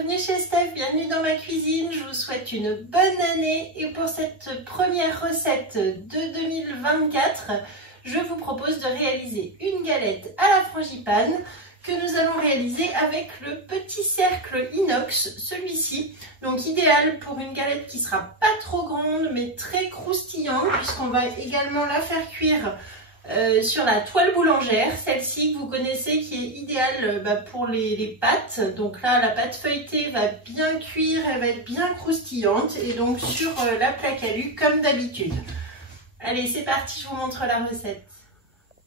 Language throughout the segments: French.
bienvenue chez Steph, bienvenue dans ma cuisine. Je vous souhaite une bonne année et pour cette première recette de 2024, je vous propose de réaliser une galette à la frangipane que nous allons réaliser avec le petit cercle inox, celui-ci. Donc idéal pour une galette qui sera pas trop grande mais très croustillante puisqu'on va également la faire cuire sur la toile boulangère, celle-ci que vous connaissez qui est idéale pour les pâtes. Donc là la pâte feuilletée va bien cuire, elle va être bien croustillante et donc sur la plaque alu comme d'habitude. Allez c'est parti, je vous montre la recette.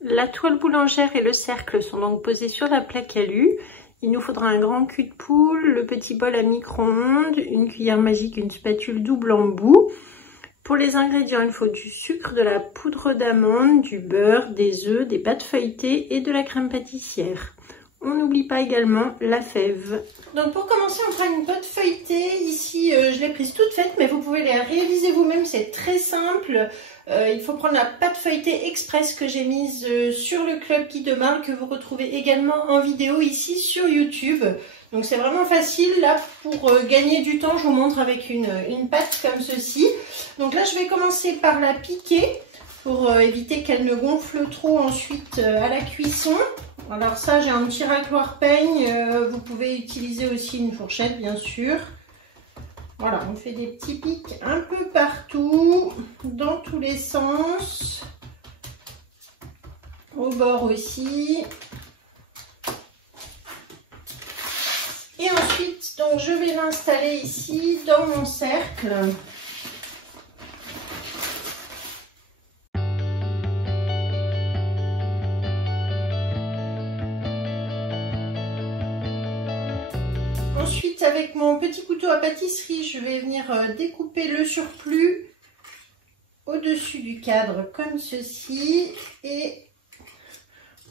La toile boulangère et le cercle sont donc posés sur la plaque alu. Il nous faudra un grand cul de poule, le petit bol à micro-ondes, une cuillère magique, une spatule double embout. Pour les ingrédients, il faut du sucre, de la poudre d'amande, du beurre, des œufs, des pâtes feuilletées et de la crème pâtissière. On n'oublie pas également la fève. Donc pour commencer, on fera une pâte feuilletée. Ici, je l'ai prise toute faite, mais vous pouvez la réaliser vous-même, c'est très simple. Il faut prendre la pâte feuilletée express que j'ai mise sur le club Guide de Marle, que vous retrouvez également en vidéo ici sur YouTube. Donc c'est vraiment facile. Là, pour gagner du temps, je vous montre avec une pâte comme ceci. Donc là, je vais commencer par la piquer pour éviter qu'elle ne gonfle trop ensuite à la cuisson. Alors ça, j'ai un petit racloir peigne. Vous pouvez utiliser aussi une fourchette, bien sûr. Voilà, on fait des petits pics un peu partout, dans tous les sens, au bord aussi. Et ensuite, donc, je vais l'installer ici dans mon cercle. Ensuite, avec mon petit couteau à pâtisserie, je vais venir découper le surplus au-dessus du cadre comme ceci. Et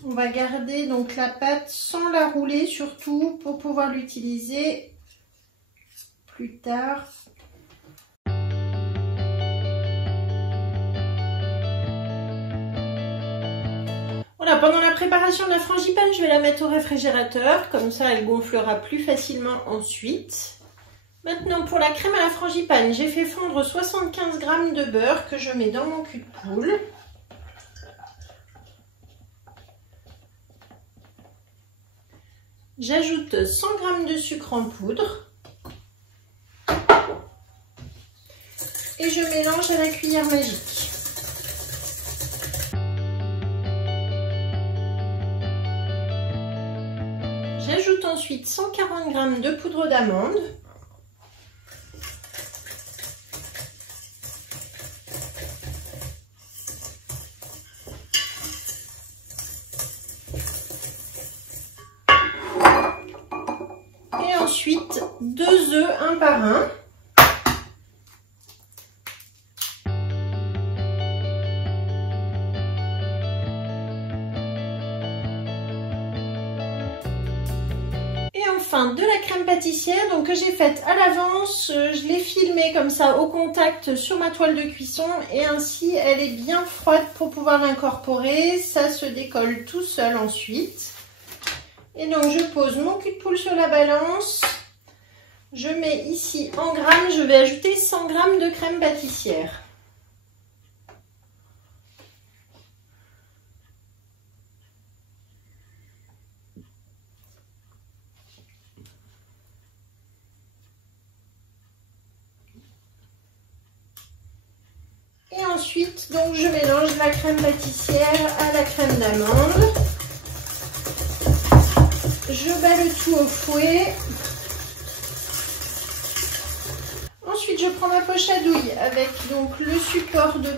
on va garder donc la pâte sans la rouler surtout pour pouvoir l'utiliser plus tard. Voilà, pendant la préparation de la frangipane, je vais la mettre au réfrigérateur, comme ça elle gonflera plus facilement ensuite. Maintenant pour la crème à la frangipane, j'ai fait fondre 75 g de beurre que je mets dans mon cul de poule. J'ajoute 100 g de sucre en poudre. Et je mélange à la cuillère magique. J'ajoute ensuite 140 g de poudre d'amande. Et ensuite 2 œufs un par un. Enfin de la crème pâtissière donc que j'ai faite à l'avance, je l'ai filmée comme ça au contact sur ma toile de cuisson et ainsi elle est bien froide pour pouvoir l'incorporer, ça se décolle tout seul ensuite. Et donc je pose mon cul de poule sur la balance, je mets ici en grammes, je vais ajouter 100 g de crème pâtissière. Et ensuite, donc je mélange la crème pâtissière à la crème d'amande. Je bats le tout au fouet. Ensuite, je prends ma poche à douille avec donc le support de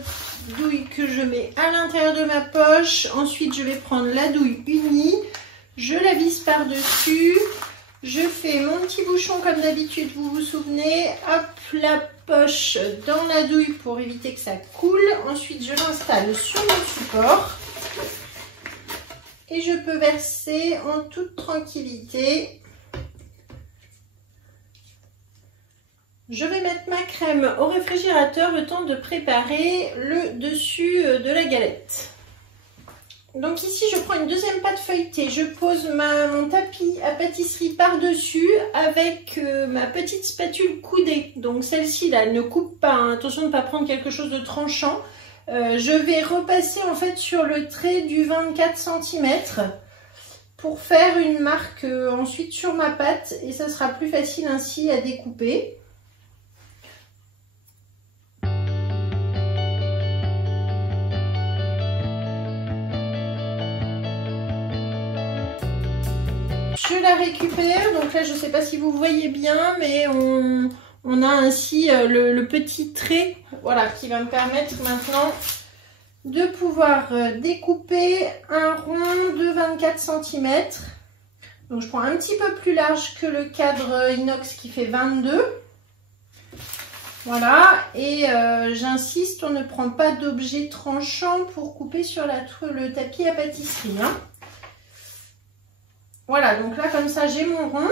douille que je mets à l'intérieur de ma poche. Ensuite, je vais prendre la douille unie. Je la visse par-dessus. Je fais mon petit bouchon comme d'habitude, vous vous souvenez. Hop, la poche dans la douille pour éviter que ça coule. Ensuite, je l'installe sur mon support. Et je peux verser en toute tranquillité. Je vais mettre ma crème au réfrigérateur le temps de préparer le dessus de la galette. Donc ici, je prends une deuxième pâte feuilletée. Je pose mon tapis à pâtisserie par-dessus avec ma petite spatule coudée. Donc celle-ci, là, elle ne coupe pas. Hein. Attention de ne pas prendre quelque chose de tranchant. Je vais repasser en fait sur le trait du 24 cm pour faire une marque ensuite sur ma pâte. Et ça sera plus facile ainsi à découper. Je la récupère, donc là je ne sais pas si vous voyez bien, mais on a ainsi le petit trait, voilà, qui va me permettre maintenant de pouvoir découper un rond de 24 cm. Donc je prends un petit peu plus large que le cadre inox qui fait 22. Voilà, et j'insiste, on ne prend pas d'objet tranchant pour couper sur le tapis à pâtisserie. Hein. Voilà, donc là, comme ça, j'ai mon rond.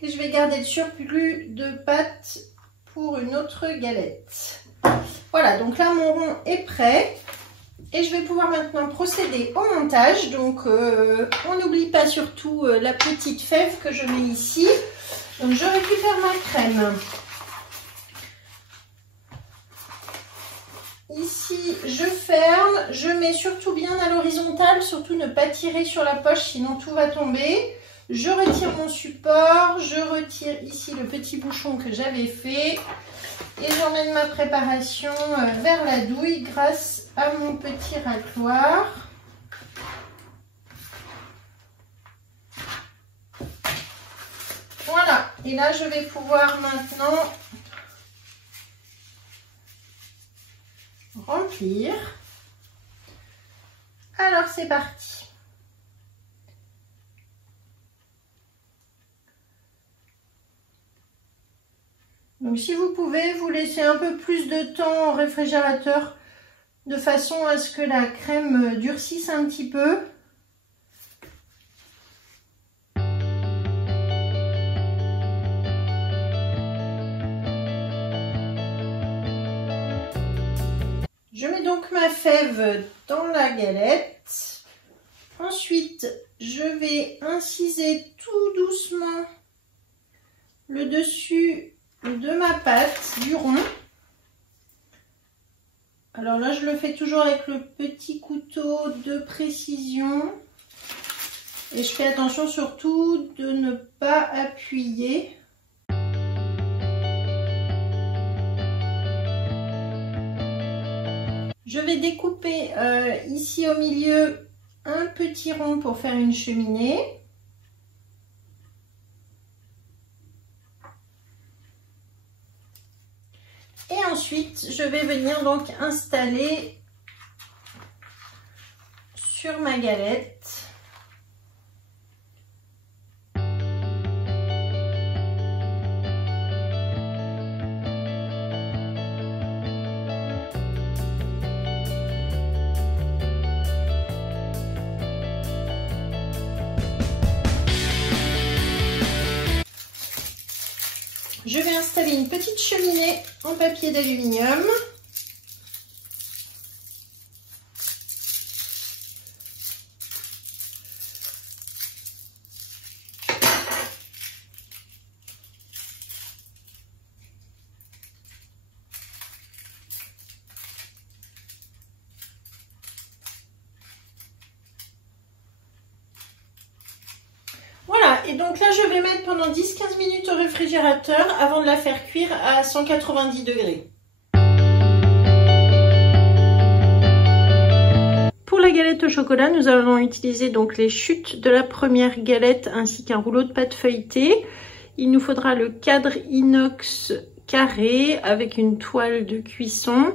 Et je vais garder le surplus de pâte pour une autre galette. Voilà, donc là, mon rond est prêt. Et je vais pouvoir maintenant procéder au montage. Donc, on n'oublie pas surtout la petite fève que je mets ici. Donc, je récupère ma crème. Ici, je ferme, je mets surtout bien à l'horizontale, surtout ne pas tirer sur la poche, sinon tout va tomber. Je retire mon support, je retire ici le petit bouchon que j'avais fait et j'emmène ma préparation vers la douille grâce à mon petit racloir. Voilà, et là je vais pouvoir maintenant remplir. Alors c'est parti. Donc si vous pouvez, vous laissez un peu plus de temps au réfrigérateur de façon à ce que la crème durcisse un petit peu. Je mets donc ma fève dans la galette. Ensuite, je vais inciser tout doucement le dessus de ma pâte, du rond. Alors là, je le fais toujours avec le petit couteau de précision. Et je fais attention surtout de ne pas appuyer. Je vais découper ici au milieu un petit rond pour faire une cheminée. Et ensuite, je vais venir donc installer sur ma galette. Je vais installer une petite cheminée en papier d'aluminium. Et donc là, je vais mettre pendant 10-15 minutes au réfrigérateur avant de la faire cuire à 190 degrés. Pour la galette au chocolat, nous allons utiliser donc les chutes de la première galette ainsi qu'un rouleau de pâte feuilletée. Il nous faudra le cadre inox carré avec une toile de cuisson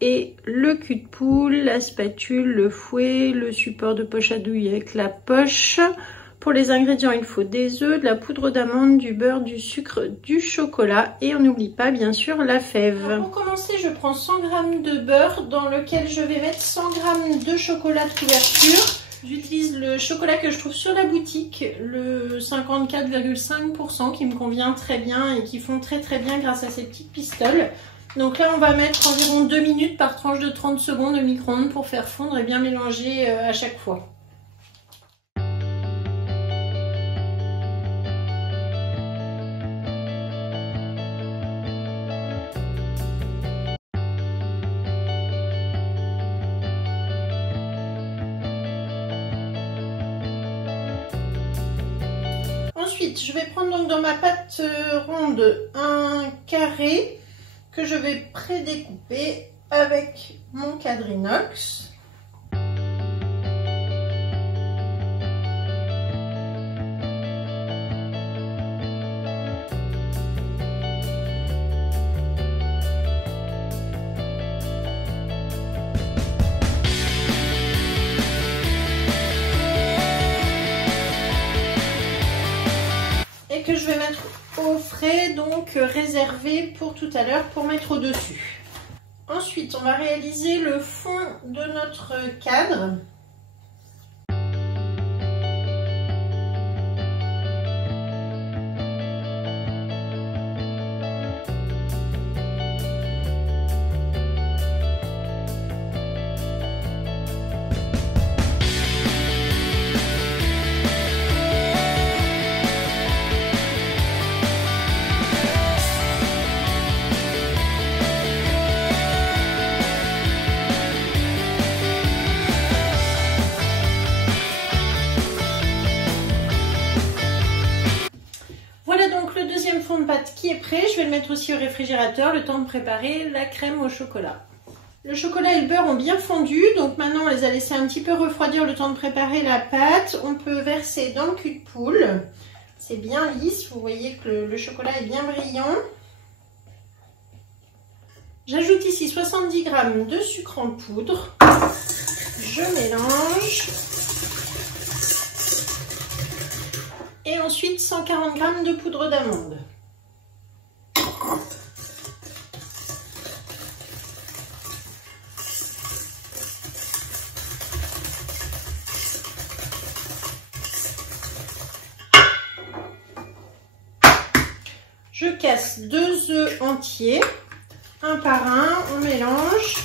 et le cul de poule, la spatule, le fouet, le support de poche à douille avec la poche. Pour les ingrédients, il faut des œufs, de la poudre d'amande, du beurre, du sucre, du chocolat et on n'oublie pas bien sûr la fève. Alors pour commencer, je prends 100 g de beurre dans lequel je vais mettre 100 g de chocolat de couverture. J'utilise le chocolat que je trouve sur la boutique, le 54,5% qui me convient très bien et qui fond très bien grâce à ces petites pistoles. Donc là, on va mettre environ 2 minutes par tranche de 30 secondes au micro-ondes pour faire fondre et bien mélanger à chaque fois. Ensuite, je vais prendre donc dans ma pâte ronde un carré que je vais prédécouper avec mon cadre inox. Que je vais mettre au frais, donc réservé pour tout à l'heure pour mettre au-dessus. Ensuite, on va réaliser le fond de notre cadre. Fond de pâte qui est prêt, je vais le mettre aussi au réfrigérateur, le temps de préparer la crème au chocolat. Le chocolat et le beurre ont bien fondu, donc maintenant on les a laissés un petit peu refroidir le temps de préparer la pâte. On peut verser dans le cul de poule, c'est bien lisse, vous voyez que le chocolat est bien brillant. J'ajoute ici 70 g de sucre en poudre, je mélange. Et ensuite 140 g de poudre d'amande. Je casse 2 œufs entiers, un par un, on mélange.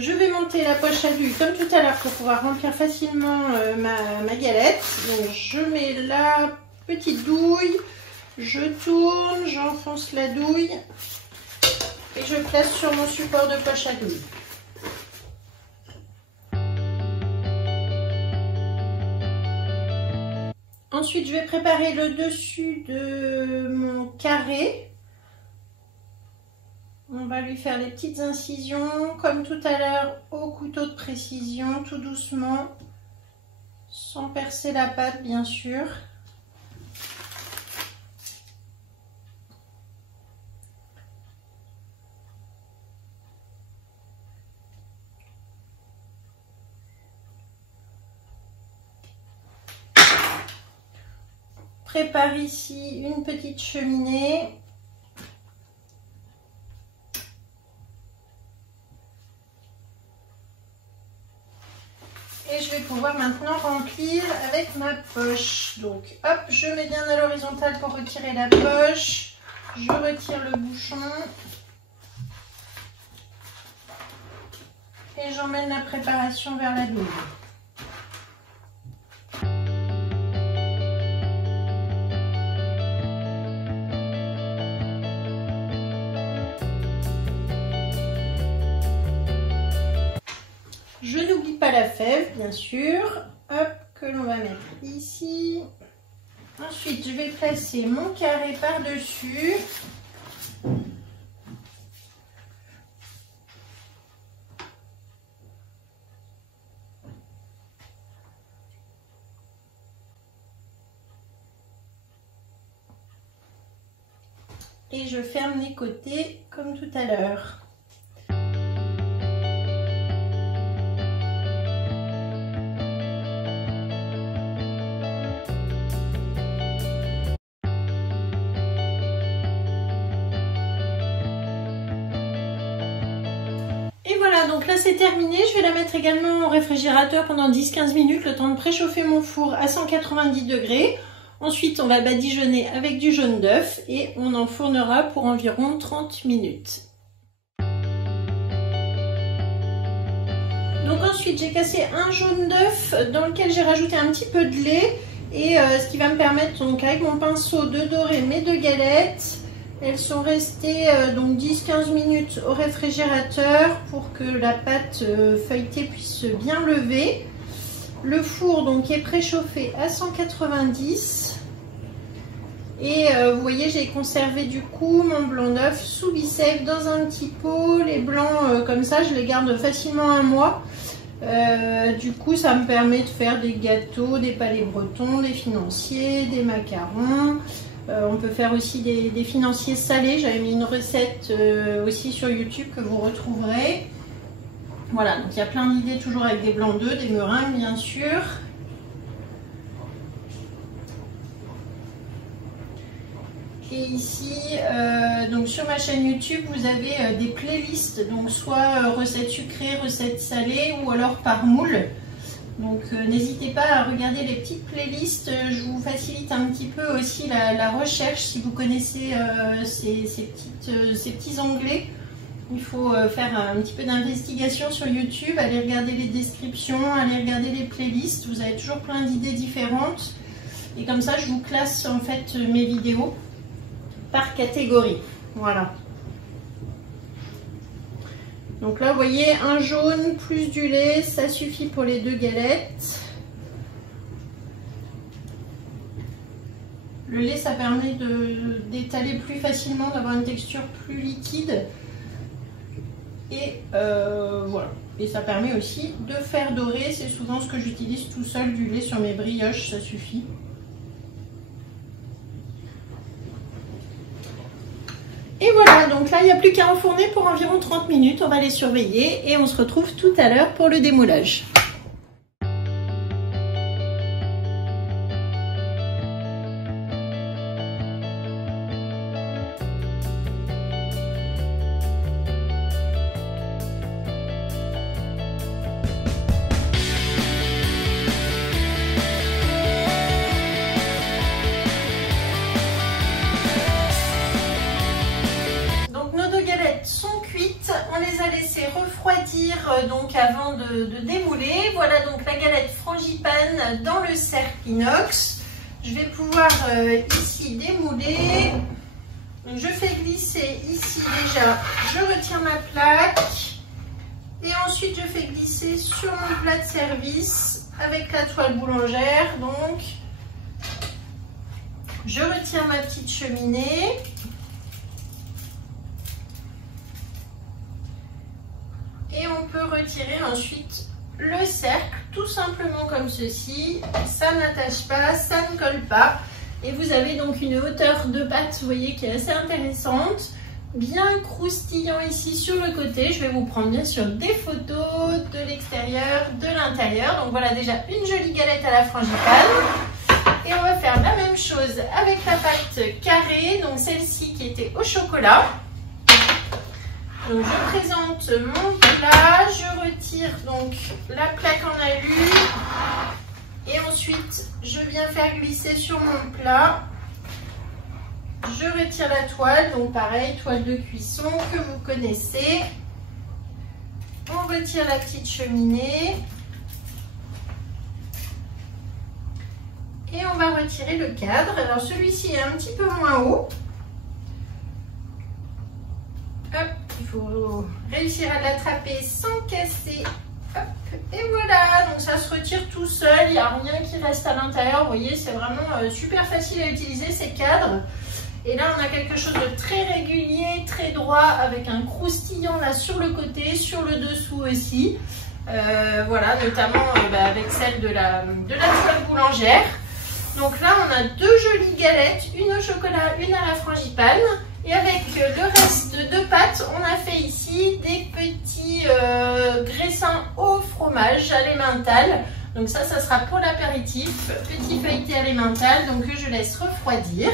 Je vais monter la poche à douille comme tout à l'heure pour pouvoir remplir facilement ma galette. Donc je mets la petite douille, je tourne, j'enfonce la douille et je place sur mon support de poche à douille. Ensuite, je vais préparer le dessus de mon carré. On va lui faire les petites incisions, comme tout à l'heure, au couteau de précision, tout doucement, sans percer la pâte, bien sûr. Prépare ici une petite cheminée. Et je vais pouvoir maintenant remplir avec ma poche. Donc hop, je mets bien à l'horizontale pour retirer la poche. Je retire le bouchon. Et j'emmène la préparation vers la douille. Je n'oublie pas la fève, bien sûr, hop, que l'on va mettre ici. Ensuite, je vais placer mon carré par-dessus. Et je ferme les côtés comme tout à l'heure. Voilà, donc là c'est terminé. Je vais la mettre également au réfrigérateur pendant 10-15 minutes, le temps de préchauffer mon four à 190 degrés. Ensuite, on va badigeonner avec du jaune d'œuf et on enfournera pour environ 30 minutes. Donc ensuite, j'ai cassé un jaune d'œuf dans lequel j'ai rajouté un petit peu de lait et ce qui va me permettre donc avec mon pinceau de dorer mes 2 galettes. Elles sont restées donc 10-15 minutes au réfrigérateur pour que la pâte feuilletée puisse bien lever. Le four donc est préchauffé à 190 et vous voyez j'ai conservé du coup mon blanc d'œuf sous biceps dans un petit pot. Les blancs comme ça je les garde facilement un mois. Du coup ça me permet de faire des gâteaux, des palets bretons, des financiers, des macarons. On peut faire aussi des financiers salés. J'avais mis une recette aussi sur YouTube que vous retrouverez. Voilà, donc il y a plein d'idées toujours avec des blancs d'œufs, des meringues bien sûr. Et ici, donc sur ma chaîne YouTube, vous avez des playlists, donc soit recettes sucrées, recettes salées ou alors par moule. Donc n'hésitez pas à regarder les petites playlists, je vous facilite un petit peu aussi la recherche si vous connaissez ces petits onglets. Il faut faire un petit peu d'investigation sur YouTube, aller regarder les descriptions, aller regarder les playlists, vous avez toujours plein d'idées différentes. Et comme ça je vous classe en fait mes vidéos par catégorie. Voilà. Donc là, vous voyez, un jaune plus du lait, ça suffit pour les 2 galettes. Le lait, ça permet d'étaler plus facilement, d'avoir une texture plus liquide. Et voilà. Et ça permet aussi de faire dorer. C'est souvent ce que j'utilise tout seul, du lait sur mes brioches, ça suffit. Et voilà, donc là, il n'y a plus qu'à enfourner pour environ 30 minutes. On va les surveiller et on se retrouve tout à l'heure pour le démoulage. Sont cuites, on les a laissées refroidir donc avant de démouler. Voilà donc la galette frangipane dans le cercle inox. Je vais pouvoir ici démouler. Donc, je fais glisser ici déjà, je retire ma plaque et ensuite je fais glisser sur mon plat de service avec la toile boulangère. Donc je retire ma petite cheminée. Et on peut retirer ensuite le cercle, tout simplement comme ceci. Ça n'attache pas, ça ne colle pas. Et vous avez donc une hauteur de pâte, vous voyez, qui est assez intéressante. Bien croustillant ici sur le côté. Je vais vous prendre bien sûr des photos de l'extérieur, de l'intérieur. Donc voilà déjà une jolie galette à la frangipane. Et on va faire la même chose avec la pâte carrée, donc celle-ci qui était au chocolat. Donc je présente mon plat, je retire donc la plaque en alu et ensuite je viens faire glisser sur mon plat. Je retire la toile, donc pareil, toile de cuisson que vous connaissez. On retire la petite cheminée et on va retirer le cadre. Alors celui-ci est un petit peu moins haut. Hop, il faut réussir à l'attraper sans casser. Hop, et voilà, donc ça se retire tout seul, il n'y a rien qui reste à l'intérieur. Vous voyez, c'est vraiment super facile à utiliser ces cadres. Et là, on a quelque chose de très régulier, très droit, avec un croustillant là sur le côté, sur le dessous aussi. Voilà, notamment avec celle de la toile boulangère. Donc là, on a 2 jolies galettes, une au chocolat, une à la frangipane. Et avec le reste de pâte, on a fait ici des petits graissins au fromage à l'emmental. Donc ça sera pour l'apéritif, petit feuilleté à l'emmental, donc que je laisse refroidir.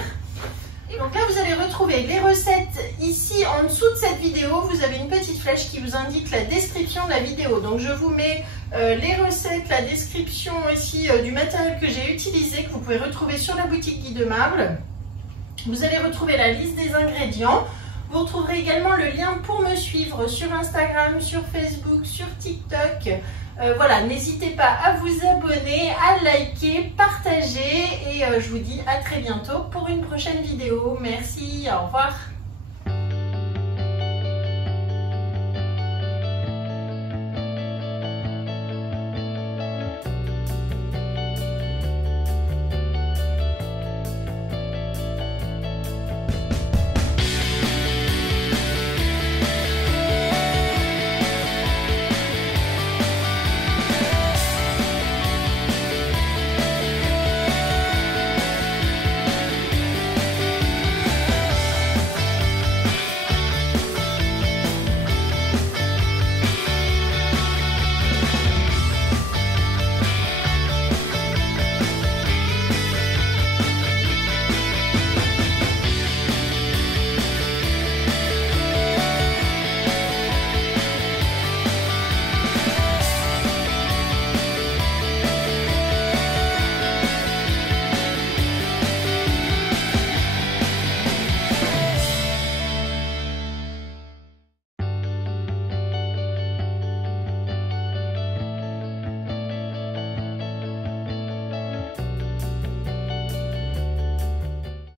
Donc là, vous allez retrouver les recettes ici en dessous de cette vidéo. Vous avez une petite flèche qui vous indique la description de la vidéo. Donc je vous mets les recettes, la description ici du matériel que j'ai utilisé, que vous pouvey retrouver sur la boutique Guy de Marle. Vous allez retrouver la liste des ingrédients. Vous retrouverez également le lien pour me suivre sur Instagram, sur Facebook, sur TikTok. Voilà, n'hésitez pas à vous abonner, à liker, partager et je vous dis à très bientôt pour une prochaine vidéo. Merci, au revoir.